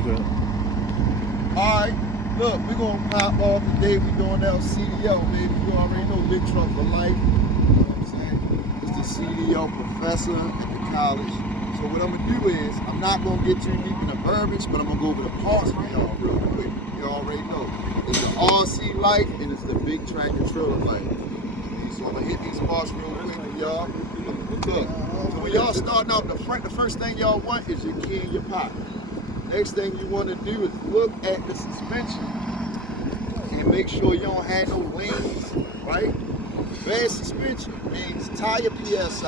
you good. Alright, look, we're gonna pop off today. We're doing that CDL, baby. You already know Big Truck for life. You know what I'm saying? It's the CDL professor at the college. So what I'm gonna do is, I'm not gonna get too deep in the verbiage, but I'm gonna go over the parts for y'all real quick. You already know. It's the RC life and it's the big tractor trailer life. So I'm gonna hit these parts real quick for y'all. Look, so when y'all starting out the front, the first thing y'all want is your key in your pocket. Next thing you want to do is look at the suspension and make sure you don't have no wings, right? Bad suspension means tire PSI.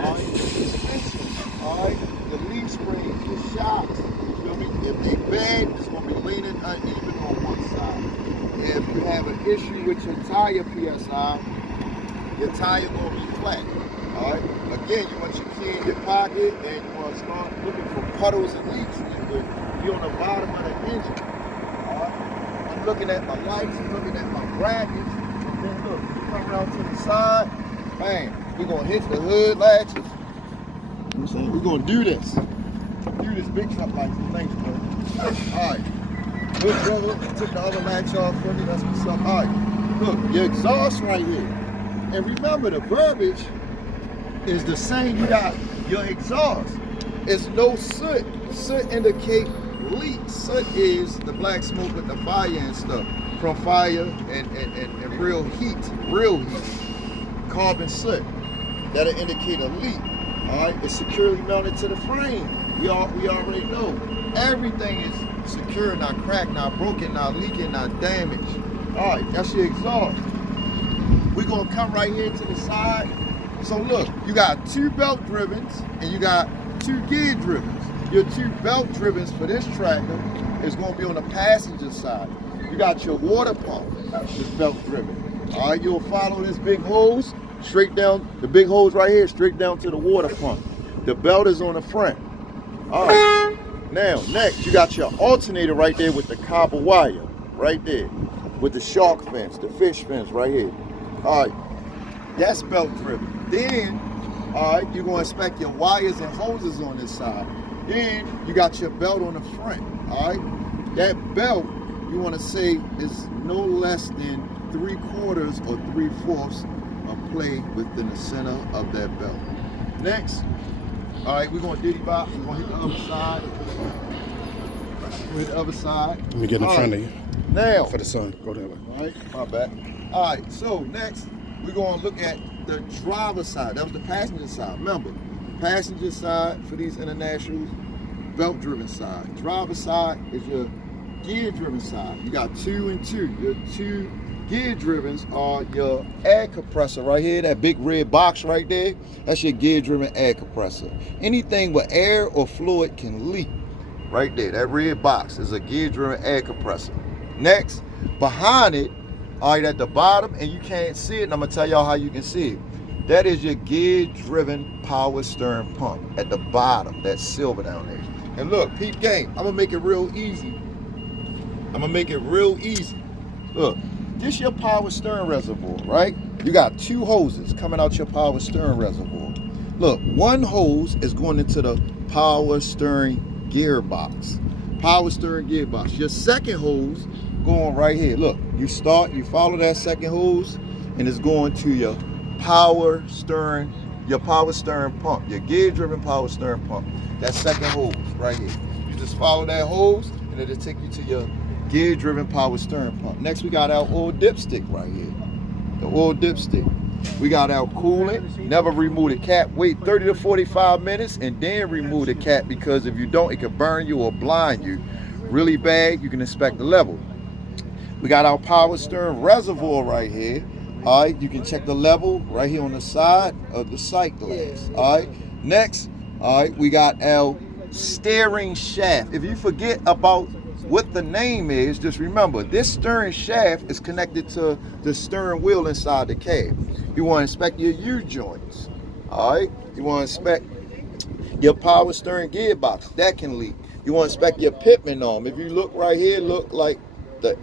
All right, the suspension, all right, the leaf springs, the shocks, you feel me? If they bad, it's gonna be leaning uneven on one side. If you have an issue with your tire PSI, your tire gonna be flat. All right. Again, you want your key in your pocket, and you want to start looking for puddles and leaks. You're on the bottom of the engine. All right. I'm looking at my lights. I'm looking at my brackets. And then look, you come around to the side. Bang. We're gonna hit the hood latches. You know what I'm saying? We're gonna do this. Do this big truck like this. Thanks, bro. All right. Good brother. Took the other latch off for me. That's what's up. All right. Look, your exhaust right here. And remember, the verbiage is the same. You got your exhaust. It's no soot. Soot indicate leak. Soot is the black smoke with the fire and stuff. From fire and real heat. Real heat. Carbon soot. That'll indicate a leak. Alright? It's securely mounted to the frame. We already know. Everything is secure, not cracked, not broken, not leaking, not damaged. Alright, that's your exhaust. We're gonna come right here to the side. So look, you got two belt drivens and you got two gear drivens. Your two belt drivens for this tractor is going to be on the passenger side. You got your water pump, this belt driven. All right, you'll follow this big hose straight down, the big hose right here, straight down to the water pump. The belt is on the front. All right, now next you got your alternator right there with the copper wire, right there, with the shark fins, the fish fins right here. All right. That's belt driven. Then, all right, you're gonna inspect your wires and hoses on this side. Then you got your belt on the front. All right, that belt you want to say is no less than 3/4 or 3/4 of play within the center of that belt. Next, all right, we're gonna diddy bop. We're gonna hit the other side. Hit the other side. Let me get in front of you. Now for the sun. Go that way. All right, my bad. All right, so next. We're going to look at the driver's side. That was the passenger side. Remember, passenger side for these internationals, belt-driven side. Driver's side is your gear-driven side. You got 2 and 2. Your 2 gear-drivens are your air compressor right here, that big red box right there. That's your gear-driven air compressor. Anything with air or fluid can leak. Right there, that red box is a gear-driven air compressor. Next, behind it, all right, at the bottom, and you can't see it, and I'm gonna tell y'all how you can see it. That is your gear-driven power steering pump at the bottom, that silver down there. And look, peep game, I'm gonna make it real easy. Look, this your power steering reservoir, right? You got 2 hoses coming out your power steering reservoir. Look, one hose is going into the power steering gearbox. Your second hose going right here. Look, you follow that second hose, and it's going to your power steering pump, your gear-driven power steering pump. That second hose right here. You just follow that hose, and it'll take you to your gear-driven power steering pump. Next, we got our oil dipstick right here. The oil dipstick. We got our coolant. Never remove the cap. Wait 30 to 45 minutes, and then remove the cap, because if you don't, it can burn you or blind you really bad. You can inspect the level. We got our power steering reservoir right here. All right, you can check the level right here on the side of the sight glass. All right, next, all right, we got our steering shaft. If you forget about what the name is, just remember this steering shaft is connected to the steering wheel inside the cab. You want to inspect your U-joints. All right, you want to inspect your power steering gearbox. That can leak. You want to inspect your pitman arm. If you look right here, look like the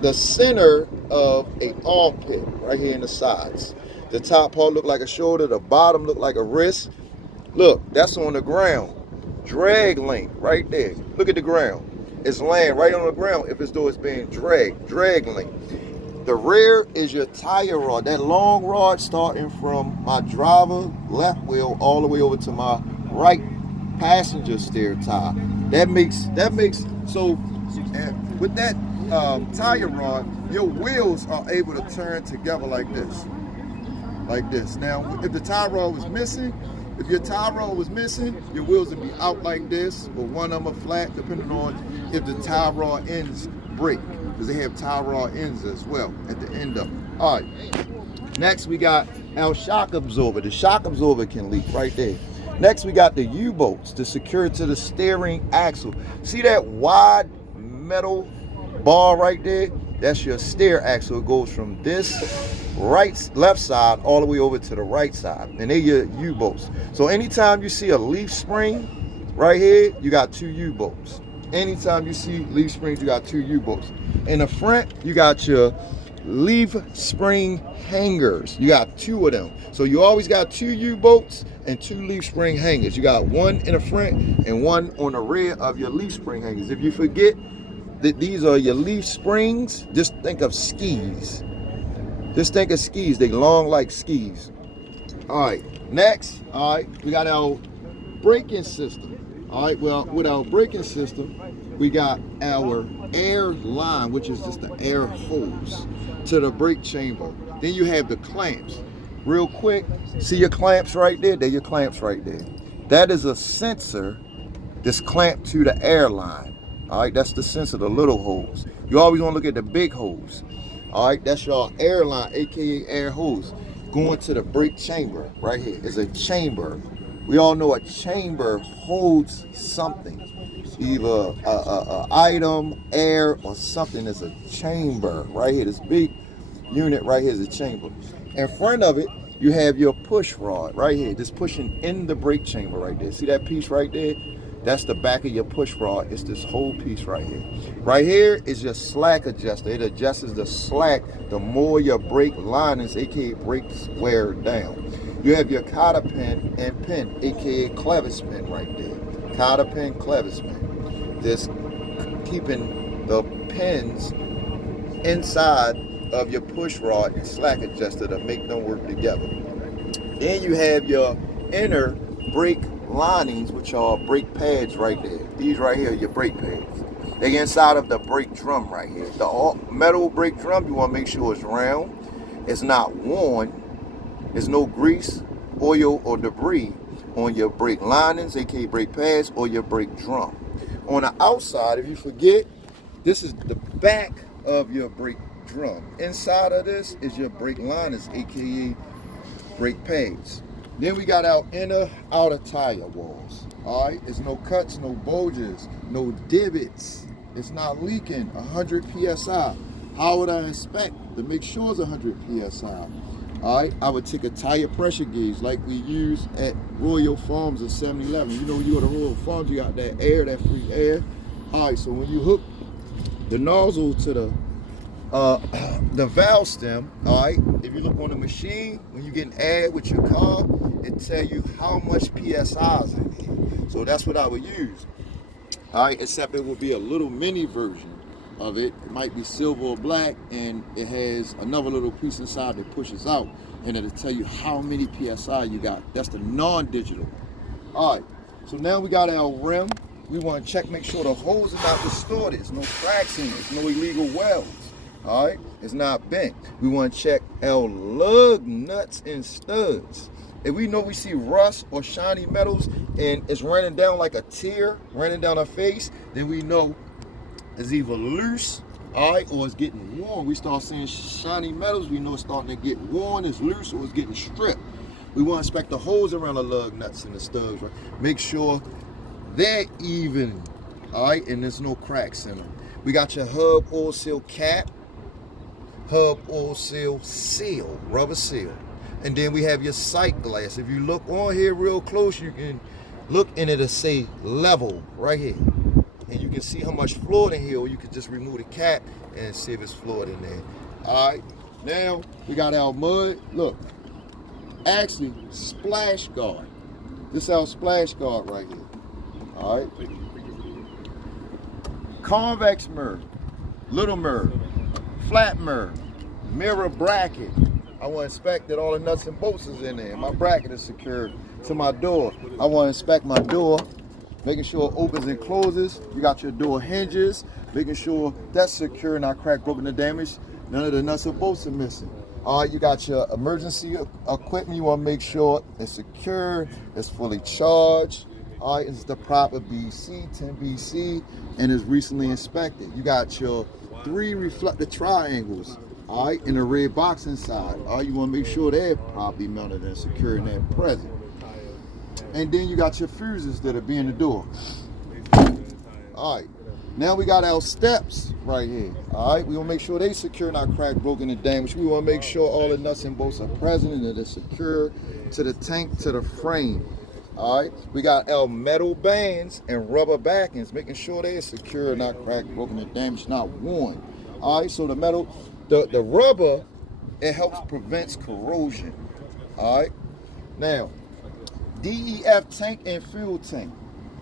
the center of a armpit right here in the sides. The top part look like a shoulder, the bottom look like a wrist. Look, that's on the ground. Drag link right there. Look at the ground. It's laying right on the ground if as though it's being dragged. Drag link. The rear is your tire rod. That long rod starting from my driver left wheel all the way over to my right passenger steer tire. That makes so with that tire rod, your wheels are able to turn together like this. Like this. Now, if the tie rod was missing, if your tie rod was missing, your wheels would be out like this, or one of them are flat, depending on if the tie rod ends break, because they have tie rod ends as well at the end of them. All right. Next, we got our shock absorber. The shock absorber can leak right there. Next, we got the U-bolts to secure to the steering axle. See that wide metal bar right there? That's your steer axle. It goes from this left side all the way over to the right side, and they're your U-bolts. So anytime you see a leaf spring right here, you got two U-bolts. Anytime you see leaf springs, you got two U-bolts. In the front, you got your leaf spring hangers. You got two of them. So you always got two U-bolts and two leaf spring hangers. You got one in the front and one on the rear of your leaf spring hangers. If you forget that these are your leaf springs, just think of skis. Just think of skis. They long like skis. All right. Next, all right, we got our braking system. All right. Well, with our braking system, we got our air line, which is just the air hose to the brake chamber. Then you have the clamps. Real quick, see your clamps right there? They're your clamps right there. That is a sensor that's clamped to the air line. All right. That's the sensor, the little hose. You always want to look at the big hose. All right, that's your air line, aka air hose, going to the brake chamber right here. It's a chamber. We all know a chamber holds something, either a item, air, or something. It's a chamber right here. This big unit right here is a chamber. In front of it, you have your push rod right here, just pushing in the brake chamber right there. See that piece right there? That's the back of your push rod. It's this whole piece right here. Right here is your slack adjuster. It adjusts the slack the more your brake linings, aka brakes, wear down. You have your cotter pin and pin, aka clevis pin right there. Cotter pin, clevis pin. Just keeping the pins inside of your push rod and slack adjuster to make them work together. Then you have your inner brake linings, which are brake pads right there. These right here are your brake pads. They're inside of the brake drum right here. The metal brake drum, you want to make sure it's round, it's not worn, there's no grease, oil, or debris on your brake linings, aka brake pads, or your brake drum. On the outside, if you forget, this is the back of your brake drum. Inside of this is your brake liners, aka brake pads. Then we got our inner outer tire walls. All right, there's no cuts, no bulges, no divots. It's not leaking. 100 psi. How would I inspect to make sure it's 100 psi? All right, I would take a tire pressure gauge like we use at Royal Farms at 7-Eleven. You know, when you go to Royal Farms, you got that air, that free air. All right, so when you hook the nozzle to the valve stem, all right, if you look on the machine, when you get an ad with your car, it tell you how much PSI is in here. So that's what I would use. All right, except it will be a little mini version of it. It might be silver or black, and it has another little piece inside that pushes out, and it'll tell you how many PSI you got. That's the non-digital. All right, so now we got our rim. We want to check, make sure the hose is not distorted. There's no cracks in it. There's no illegal welds. All right, it's not bent. We want to check our lug nuts and studs. If we know we see rust or shiny metals and it's running down like a tear, running down our face, then we know it's either loose, all right, or it's getting worn. We start seeing shiny metals, we know it's starting to get worn, it's loose, or it's getting stripped. We want to inspect the holes around the lug nuts and the studs, right? Make sure they're even, all right, and there's no cracks in them. We got your hub oil seal cap, hub oil seal seal, rubber seal. And then we have your sight glass. If you look on here real close, you can look and it'll say level right here. And you can see how much fluid in here, or you can just remove the cap and see if it's fluid in there. All right, now we got our mud. Look, actually, splash guard. This is our splash guard right here. All right. Convex mirror, little mirror, flat mirror, mirror bracket. I want to inspect that all the nuts and bolts is in there. My bracket is secured to my door. I want to inspect my door, making sure it opens and closes. You got your door hinges, making sure that's secure, not cracked, broken, or damaged. None of the nuts and bolts are missing. All right, you got your emergency equipment. You want to make sure it's secure, it's fully charged. All right, it's the proper BC, 10 BC, and is recently inspected. You got your 3 reflective triangles, all right, in a red box inside. All right, you want to make sure they're properly mounted and secure and they're present. And then you got your fuses that are being the door. All right, now we got our steps right here. All right, we want to make sure they secure, not cracked, broken, and damaged. We want to make sure all the nuts and bolts are present and that they're secure to the tank, to the frame. All right, we got our metal bands and rubber backings, making sure they're secure, not cracked, broken, and damaged, not worn. All right, so the metal, the rubber, it helps prevents corrosion. All right, now DEF tank and fuel tank.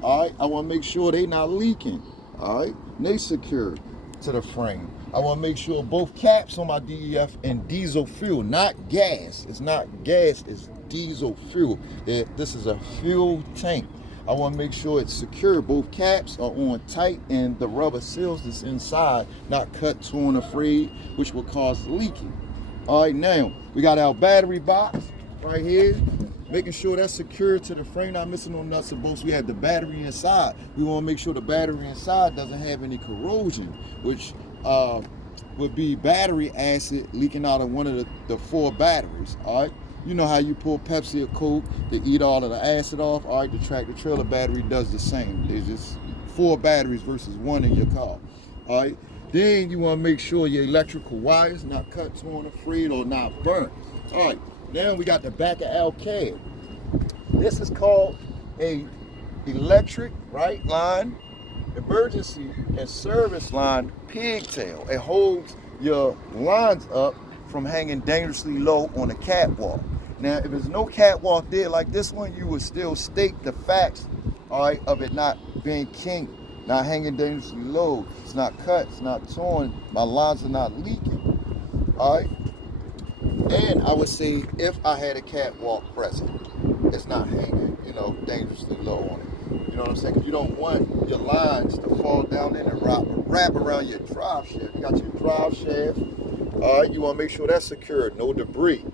All right, I want to make sure they're not leaking. All right, and they secure to the frame. I want to make sure both caps on my DEF and diesel fuel, not gas. It's not gas, it's diesel fuel. This is a fuel tank. I want to make sure it's secure. Both caps are on tight and the rubber seals that's inside not cut, torn, or frayed, which will cause leaking. All right, now we got our battery box right here, making sure that's secure to the frame, not missing no nuts and bolts. We have the battery inside. We want to make sure the battery inside doesn't have any corrosion, which would be battery acid leaking out of one of the 4 batteries. All right, you know how you pull Pepsi or Coke to eat all of the acid off. All right, the tractor trailer battery does the same. There's just 4 batteries versus 1 in your car. All right, then you want to make sure your electrical wires not cut, torn, or frayed, or not burnt. All right, now we got the back of our cab. This is called a electric right line, emergency and service line pigtail. It holds your lines up from hanging dangerously low on a catwalk. Now, if there's no catwalk there like this one, you would still state the facts, all right, of it not being kinked, not hanging dangerously low. It's not cut, it's not torn. My lines are not leaking, all right? And I would say if I had a catwalk present, it's not hanging, dangerously low on it. You know what I'm saying? Because you don't want your lines to fall down in and wrap around your drive shaft. You got your drive shaft. All right, you want to make sure that's secured, no debris.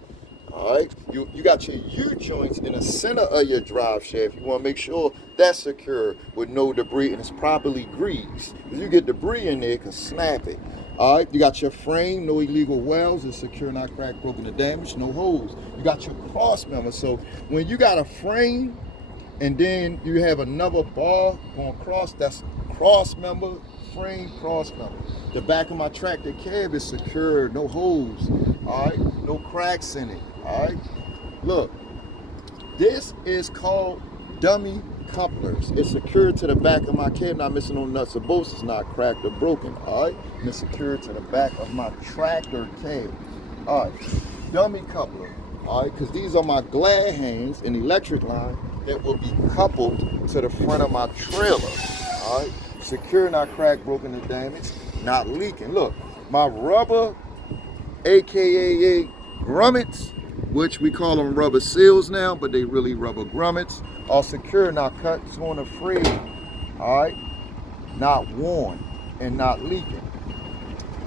All right, you got your U-joints in the center of your drive shaft. You want to make sure that's secure with no debris and it's properly greased. If you get debris in there, it can snap it. All right, you got your frame, no illegal welds, it's secure, not cracked, broken, or damaged, no holes. You got your cross member. So when you got a frame and then you have another bar going across, that's cross member, frame, cross member. The back of my tractor cab is secure, no holes, all right, no cracks in it, all right. Look, this is called dummy couplers. It's secured to the back of my cab, not missing no nuts or bolts, it's not cracked or broken, all right. And it's secured to the back of my tractor cab, all right. Dummy coupler, all right, because these are my glad hands and electric line that will be coupled to the front of my trailer, all right. Secure, not cracked, broken, or damaged, not leaking. Look, my rubber, aka grommets, which we call them rubber seals now, but they really rubber grommets, are secure, not cut, torn, or frayed, all right, not worn, and not leaking.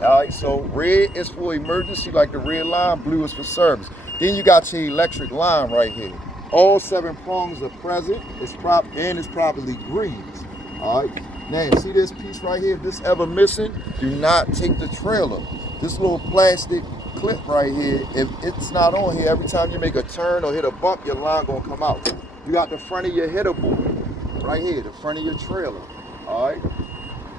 All right, so red is for emergency, like the red line, blue is for service. Then you got your electric line right here. All 7 prongs are present, it's properly greased, all right. Now, see this piece right here? If this ever missing, do not take the trailer. This little plastic clip right here, if it's not on here, every time you make a turn or hit a bump, your line gonna come out. You got the front of your header board right here, the front of your trailer, all right?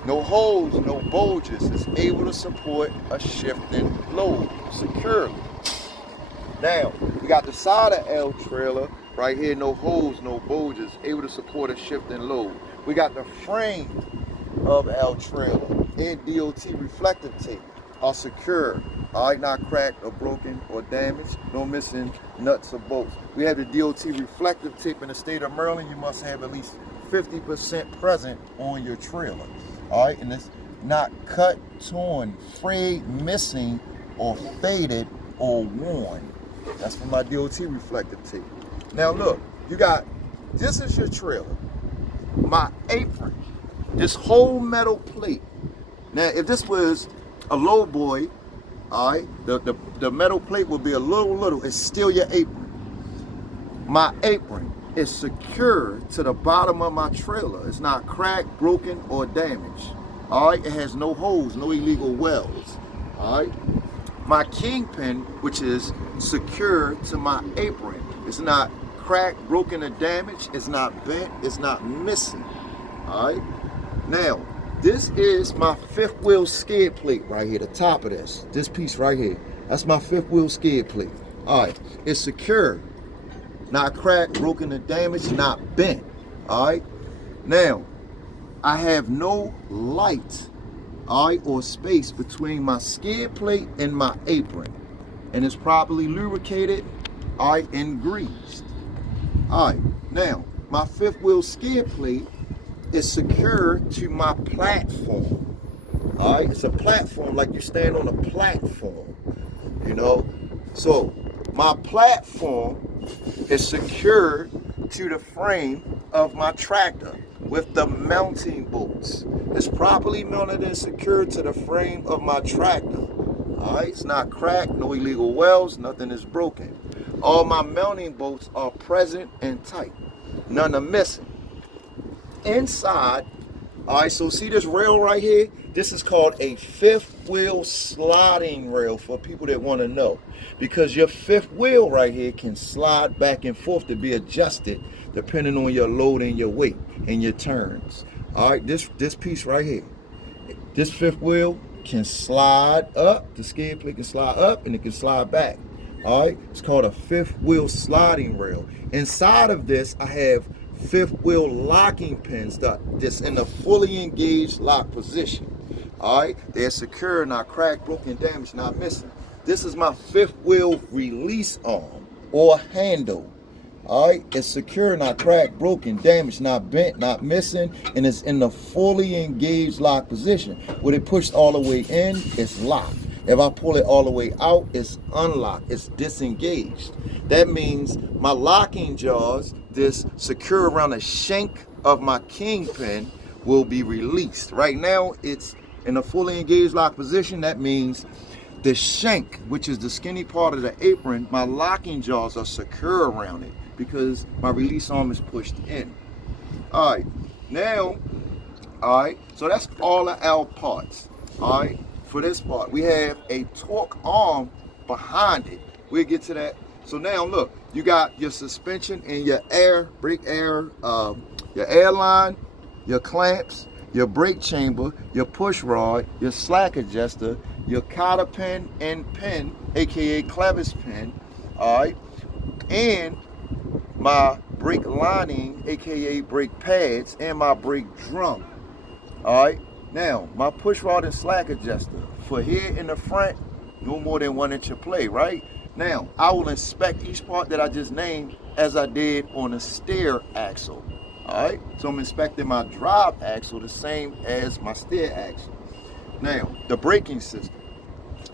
No holes, no bulges. It's able to support a shifting load securely. Now, you got the side of L trailer right here, no holes, no bulges, able to support a shifting load. We got the frame of our trailer and DOT reflective tape are secure, all right, not cracked or broken or damaged. no missing nuts or bolts. We have the DOT reflective tape in the state of Maryland. You must have at least 50% present on your trailer. All right, and it's not cut, torn, frayed, missing, or faded or worn. That's for my DOT reflective tape. Now look, this is your trailer. My apron, this whole metal plate. Now, if this was a low boy, all right, the metal plate will be a little. It's still your apron. My apron is secure to the bottom of my trailer. It's not cracked, broken, or damaged. All right, it has no holes, no illegal welds. All right, my kingpin, which is secure to my apron, it's not cracked, broken, or damaged. It's not bent. It's not missing. All right. Now, this is my fifth wheel skid plate right here. The top of this piece right here. That's my fifth wheel skid plate. All right. It's secure, not cracked, broken, or damaged, not bent. All right. Now, I have no light, all right, or space between my skid plate and my apron, and it's properly lubricated, all right, and greased. All right, now, my fifth wheel skid plate is secure to my platform. All right, it's a platform like you stand on a platform, you know. So my platform is secured to the frame of my tractor with the mounting bolts. It's properly mounted and secured to the frame of my tractor. All right, it's not cracked, no illegal welds, nothing is broken. All my mounting bolts are present and tight. None are missing. Inside, all right, so see this rail right here? This is called a fifth wheel sliding rail for people that want to know. Because your fifth wheel right here can slide back and forth to be adjusted depending on your load and your weight and your turns. All right, this piece right here, this fifth wheel can slide up. The skid plate can slide up and it can slide back. All right, it's called a fifth wheel sliding rail. Inside of this, I have fifth wheel locking pins that's in a fully engaged lock position. All right, they're secure, not cracked, broken, damaged, not missing. This is my fifth wheel release arm or handle. All right, it's secure, not cracked, broken, damaged, not bent, not missing, and it's in the fully engaged lock position. When it pushed all the way in, it's locked. If I pull it all the way out, it's unlocked, it's disengaged. That means my locking jaws, this secure around the shank of my kingpin, will be released. Right now, it's in a fully engaged lock position. That means the shank, which is the skinny part of the apron, my locking jaws are secure around it because my release arm is pushed in. All right, now, all right, so that's all of our parts. All right. For this part, we have a torque arm behind it. We'll get to that. So now look, you got your suspension and your brake air, your air line, your clamps, your brake chamber, your push rod, your slack adjuster, your cotter pin and pin, aka clevis pin, all right, and my brake lining, aka brake pads, and my brake drum, all right. Now, my push rod and slack adjuster for here in the front, no more than 1 inch of play, right? Now, I will inspect each part that I just named as I did on a steer axle, all right? So I'm inspecting my drive axle the same as my steer axle. Now, the braking system.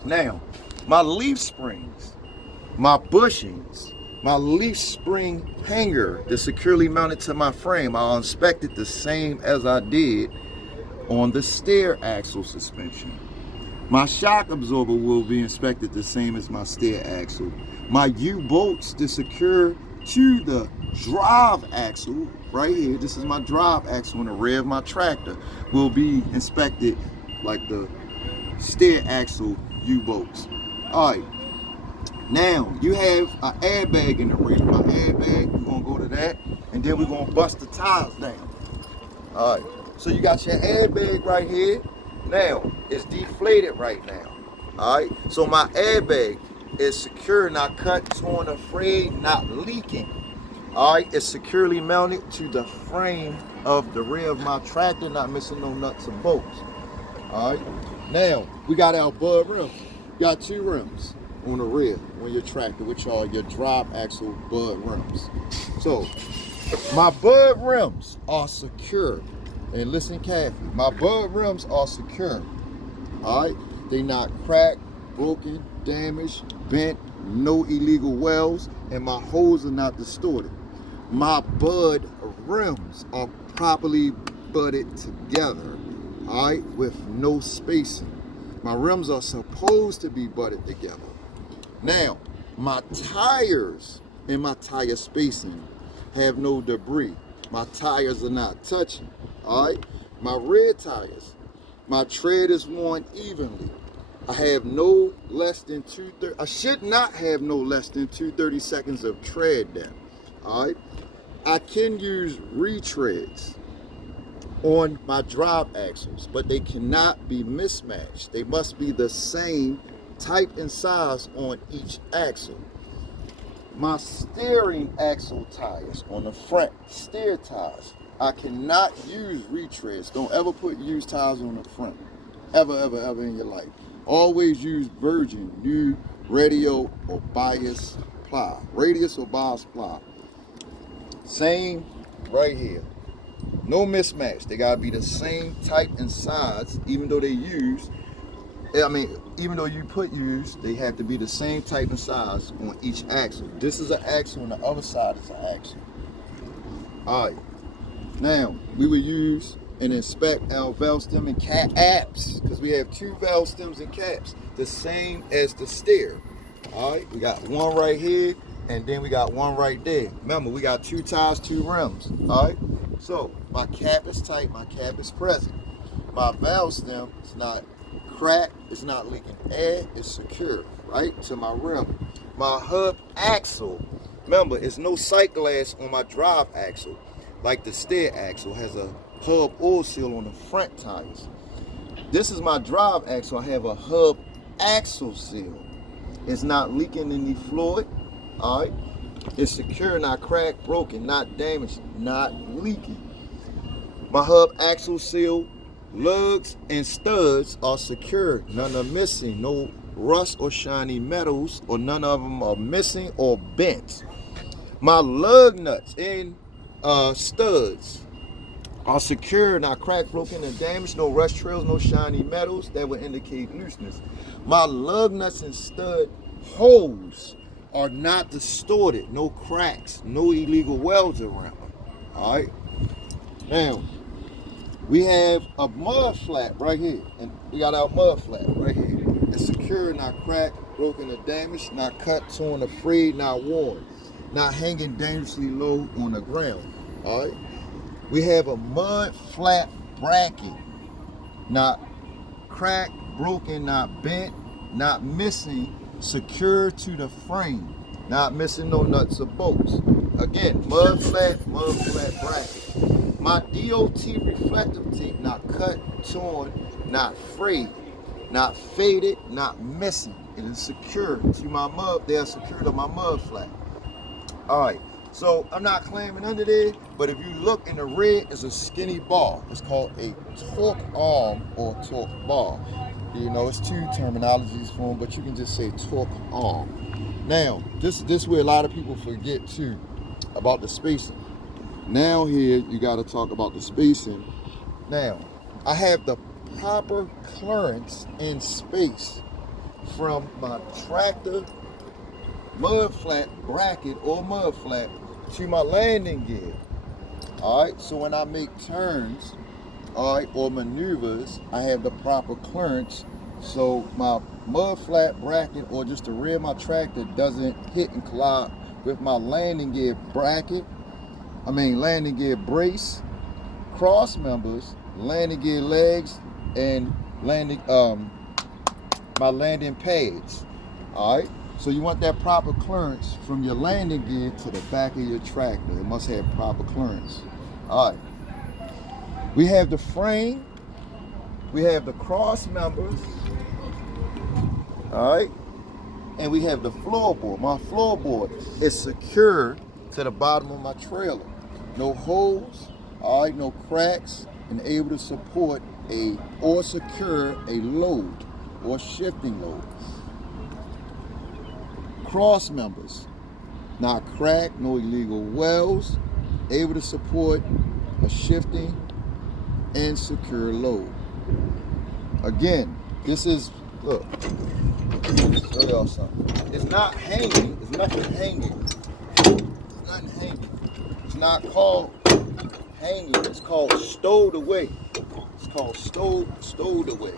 Now, my leaf springs, my bushings, my leaf spring hanger that's securely mounted to my frame, I'll inspect it the same as I did on the steer axle suspension. My shock absorber will be inspected the same as my steer axle. My U-bolts to secure to the drive axle, right here, this is my drive axle in the rear of my tractor, will be inspected like the steer axle U-bolts. All right, now you have an airbag in the rear. My airbag, we're gonna go to that, and then we're gonna bust the tires down. All right. So you got your airbag right here. Now, it's deflated right now. All right, so my airbag is secure, not cut, torn, or frayed, not leaking. All right, it's securely mounted to the frame of the rear of my tractor, not missing no nuts or bolts. All right, now we got our bud rims. We got 2 rims on the rear on your tractor, which are your drive axle bud rims. So my bud rims are secure. And listen carefully, my bud rims are secure. All right, they not cracked, broken, damaged, bent, no illegal welds, and my holes are not distorted. My bud rims are properly budded together, all right, with no spacing. My rims are supposed to be budded together. Now, my tires and my tire spacing have no debris. My tires are not touching, all right? My rear tires, my tread is worn evenly. I have no less than I should not have no less than 230 seconds of tread depth, all right? I can use retreads on my drive axles, but they cannot be mismatched. They must be the same type and size on each axle. My steering axle tires on the front, steer tires, I cannot use retreads. Don't ever put used tires on the front, ever, ever, ever in your life. Always use virgin, new radius or bias ply. Radius or bias ply. Same right here. No mismatch. They gotta be the same type and size, even though they use, even though you put used, they have to be the same type and size on each axle. This is an axle, and the other side is an axle. All right. Now, we will use and inspect our valve stem and caps, because we have 2 valve stems and caps, the same as the steer. All right, we got one right here, and then we got one right there. Remember, we got 2 tires, 2 rims. All right, so my cap is tight, my cap is present. My valve stem is not cracked, it's not leaking air, it's secure, right, to my rim. My hub axle, remember, it's no sight glass on my drive axle, like the steer axle has a hub oil seal on the front tires. This is my drive axle. I have a hub axle seal. It's not leaking any fluid, all right? It's secure, not cracked, broken, not damaged, not leaking. My hub axle seal, lugs and studs are secure. None are missing. No rust or shiny metals, or none of them are missing or bent. My lug nuts and studs are secure, not cracked, broken, and damaged. No rust trails, no shiny metals that would indicate looseness. My lug nuts and stud holes are not distorted. No cracks, no illegal welds around them. All right. Now, we have a mud flap right here, and we got our mud flap right here. It's secure, not cracked, broken, or damaged, not cut, torn, or frayed, not worn, not hanging dangerously low on the ground. All right. We have a mud flap bracket, not cracked, broken, not bent, not missing, secure to the frame, not missing no nuts or bolts. Again, mud flap bracket. My DOT reflective tape, not cut, torn, not frayed, not faded, not missing. It is secure to my mud. They are secure to my mud flap. All right. So I'm not claiming under there, but if you look in the red, it's a skinny bar. It's called a torque arm or torque bar. You know, it's 2 terminologies for them, but you can just say torque arm. Now, this is where a lot of people forget too about the spacing. Now here, you got to talk about the spacing. Now, I have the proper clearance in space from my tractor mud flap bracket or mud flap to my landing gear. All right, so when I make turns, all right, or maneuvers, I have the proper clearance, so my mud flap bracket or just the rear of my tractor doesn't hit and collide with my landing gear bracket. Landing gear brace, cross members, landing gear legs, and my landing pads. All right. So you want that proper clearance from your landing gear to the back of your tractor. It must have proper clearance. All right. We have the frame. We have the cross members. All right. And we have the floorboard. My floorboard is secure to the bottom of my trailer. No holes, all right, no cracks, and able to support or secure a load or shifting load. cross members, not crack, no illegal wells, able to support a shifting and secure load. Again, this is, look, show y'all something. It's not hanging, it's nothing hanging. It's not hanging. It's not called hanging, it's called stowed away. It's called stowed away.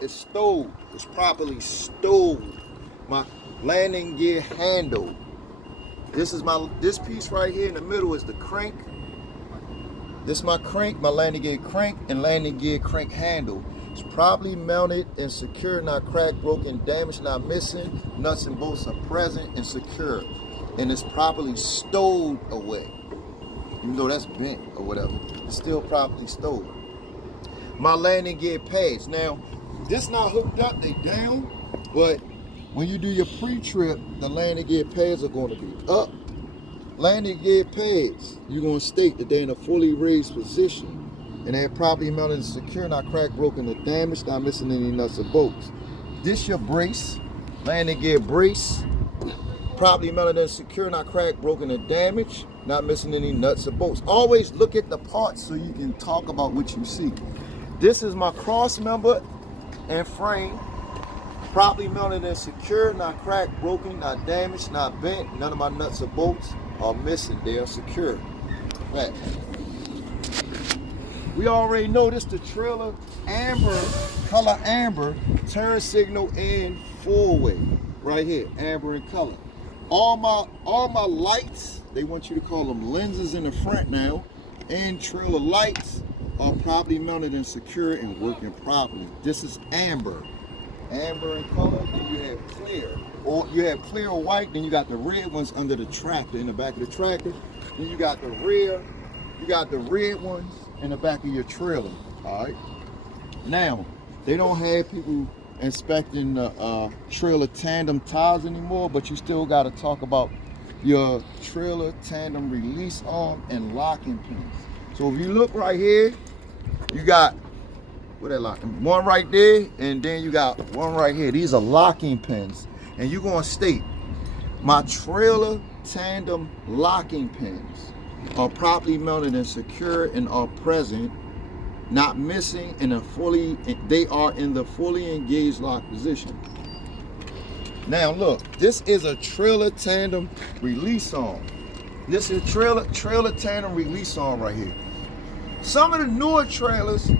It's stowed, it's properly stowed. My landing gear handle. This piece right here in the middle is the crank. This is my crank, my landing gear crank and landing gear crank handle. It's properly mounted and secure, not cracked, broken, damaged, not missing. Nuts and bolts are present and secure. And it's properly stowed away. Even though that's bent or whatever, it's still properly stowed. My landing gear pads. Now, this not hooked up, they down, but when you do your pre-trip, the landing gear pads are going to be up. Landing gear pads, you're going to state that they're in a fully raised position and they're properly mounted and secure, not cracked, broken, or damaged, not missing any nuts or bolts. This your brace, landing gear brace, properly mounted and secure, not cracked, broken, or damaged, not missing any nuts or bolts. Always look at the parts so you can talk about what you see. This is my cross member and frame, properly mounted and secure, not cracked, broken, not damaged, not bent. None of my nuts or bolts are missing. They are secure. Right. We already know this, the trailer amber, color amber, turn signal and four-way. Right here, amber in color. All my lights, they want you to call them lenses in the front now, and trailer lights are properly mounted and secure and working properly. This is amber. Amber in color, then you have clear. Or you have clear or white, then you got the red ones under the tractor, in the back of the tractor. Then you got the red ones in the back of your trailer. All right. Now, they don't have people inspecting the trailer tandem tires anymore, but you still got to talk about your trailer tandem release arm and locking pins. So if you look right here, you got one right there, and then you got one right here. These are locking pins, and you're going to state my trailer tandem locking pins are properly mounted and secure and are present, not missing, and they are in the fully engaged lock position. Now look, this is a trailer tandem release arm. This is trailer tandem release arm right here. Some of the newer trailers,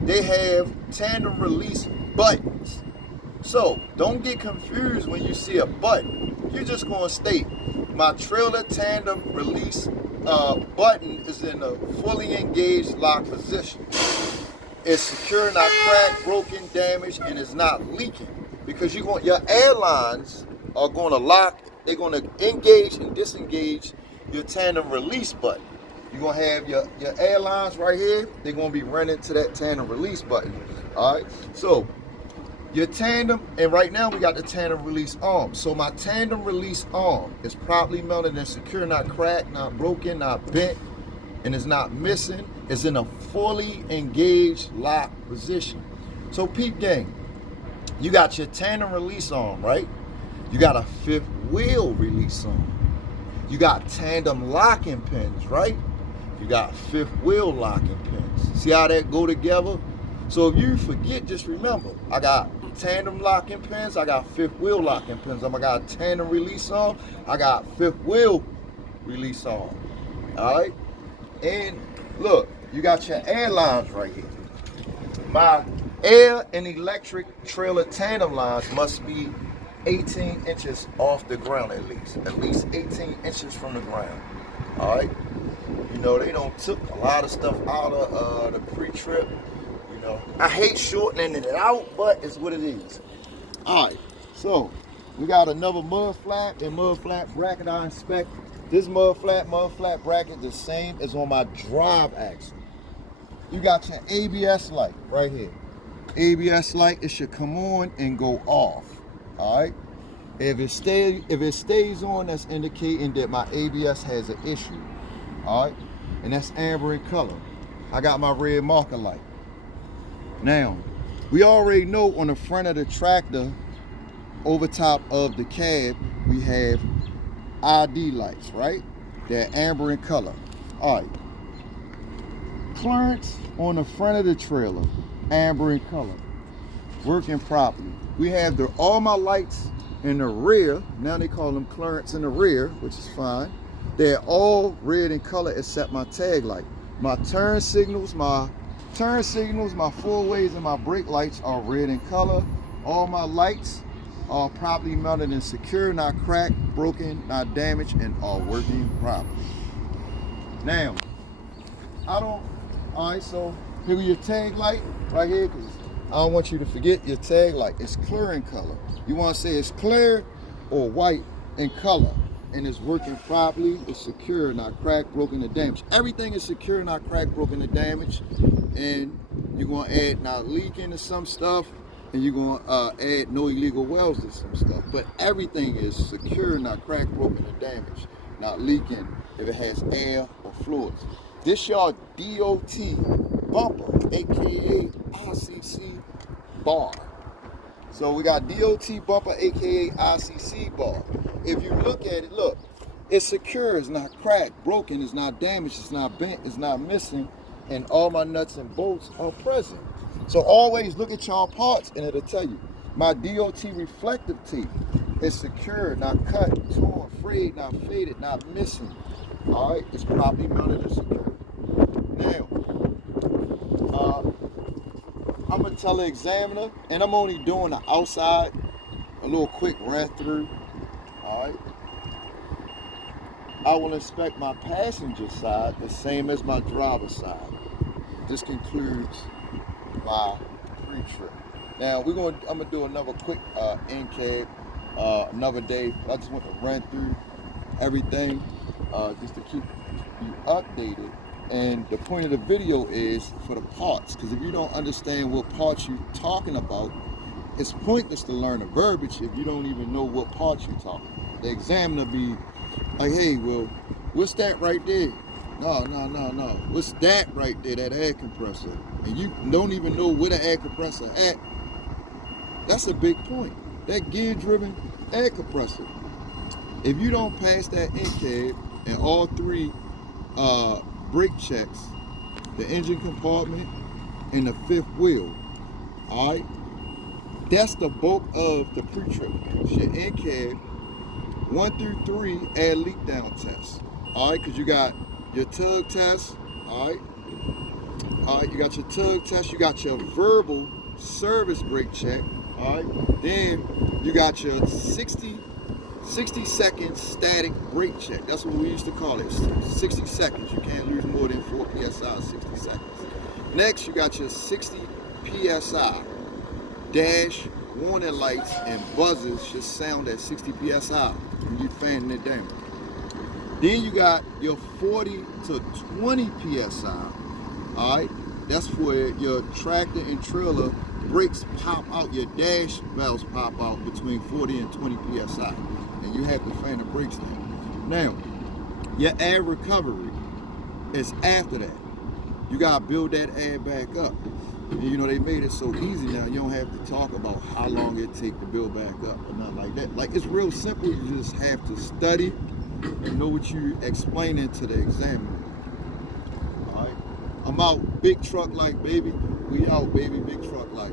they have tandem release buttons. So don't get confused when you see a button. You're just going to state my trailer tandem release button is in a fully engaged lock position. It's secure, not cracked, broken, damaged, and it's not leaking. Because your airlines are going to lock, they're going to engage and disengage your tandem release button. You're going to have your airlines right here, they're going to be running to that tandem release button. All right, so your tandem, and right now we got the tandem release arm. So my tandem release arm is properly mounted and secure, not cracked, not broken, not bent, and it's not missing. It's in a fully engaged lock position. So peep gang, you got your tandem release arm, right? You got a fifth wheel release arm. You got tandem locking pins, right? You got fifth wheel locking pins. See how that go together? So if you forget, just remember, I got tandem locking pins, I got fifth wheel locking pins. I got tandem release arm, I got fifth wheel release arm. All right? And look, you got your air lines right here. My air and electric trailer tandem lines must be 18 inches off the ground at least 18 inches from the ground. All right? You know, they don't took a lot of stuff out of the pre-trip. You know, I hate shortening it out, but it's what it is. All right, so we got another mud flap and mud flap bracket I inspect. This mud flap bracket the same as on my drive axle. You got your ABS light right here. ABS light, it should come on and go off. All right. If it stays on, that's indicating that my ABS has an issue. All right, and that's amber in color. I got my red marker light. Now, we already know on the front of the tractor, over top of the cab, we have ID lights, right? They're amber in color. All right. Clearance on the front of the trailer, amber in color, working properly. We have all my lights in the rear. Now they call them clearance in the rear, which is fine. They're all red in color except my tag light. My turn signals, my four ways, and my brake lights are red in color. All my lights are properly mounted and secure, not cracked, broken, not damaged, and are working properly. Now, all right, so here your tag light right here, because I don't want you to forget your tag light. It's clear in color. You want to say it's clear or white in color, and it's working properly. It's secure, not cracked, broken, or damaged. Everything is secure, not cracked, broken, or damaged. And you're going to add not leaking to some stuff, and you're going to add no illegal welds to some stuff. But everything is secure, not cracked, broken, or damaged. Not leaking if it has air or fluids. This your DOT bumper, aka ICC bar. So we got DOT bumper, aka ICC bar. If you look at it, look, it's secure, it's not cracked, broken, it's not damaged, it's not bent, it's not missing, and all my nuts and bolts are present. So always look at y'all parts and it'll tell you. My DOT reflective tape is secure, not cut, torn, frayed, not faded, not missing. All right, it's properly mounted and secure. Now, I'm gonna tell the examiner, and I'm only doing the outside, a little quick run through. All right. I will inspect my passenger side the same as my driver's side. This concludes my pre-trip. Now I'm gonna do another quick in-cab another day. I just want to run through everything just to keep you updated. And the point of the video is for the parts, because if you don't understand what parts you're talking about, it's pointless to learn the verbiage if you don't even know what parts you're talking about. The examiner be like, hey, well, what's that right there? No. What's that right there, that air compressor? And you don't even know where the air compressor at. That's a big point. That gear-driven air compressor. If you don't pass that in-cab and all three brake checks, the engine compartment and the fifth wheel, all right, that's the bulk of the pre-trip. Your in-cab, 1 through 3 air leak down tests, all right, because you got your tug test, all right, you got your tug test, you got your verbal service brake check, all right, then you got your 60 60-second static brake check. That's what we used to call it. 60 seconds. You can't lose more than 4 PSI in 60 seconds. Next, you got your 60 PSI. Dash, warning lights, and buzzers should sound at 60 PSI when you're fanning it down. Then you got your 40 to 20 PSI. All right, that's where your tractor and trailer brakes pop out, your dash valves pop out between 40 and 20 PSI. And you have to fan the brakes down. Now, your air recovery is after that. You gotta build that air back up. And you know, they made it so easy now, you don't have to talk about how long it takes to build back up or nothing like that. Like, it's real simple. You just have to study and know what you're explaining to the examiner. All right, I'm out. Big truck life, baby. We out, baby. Big truck life.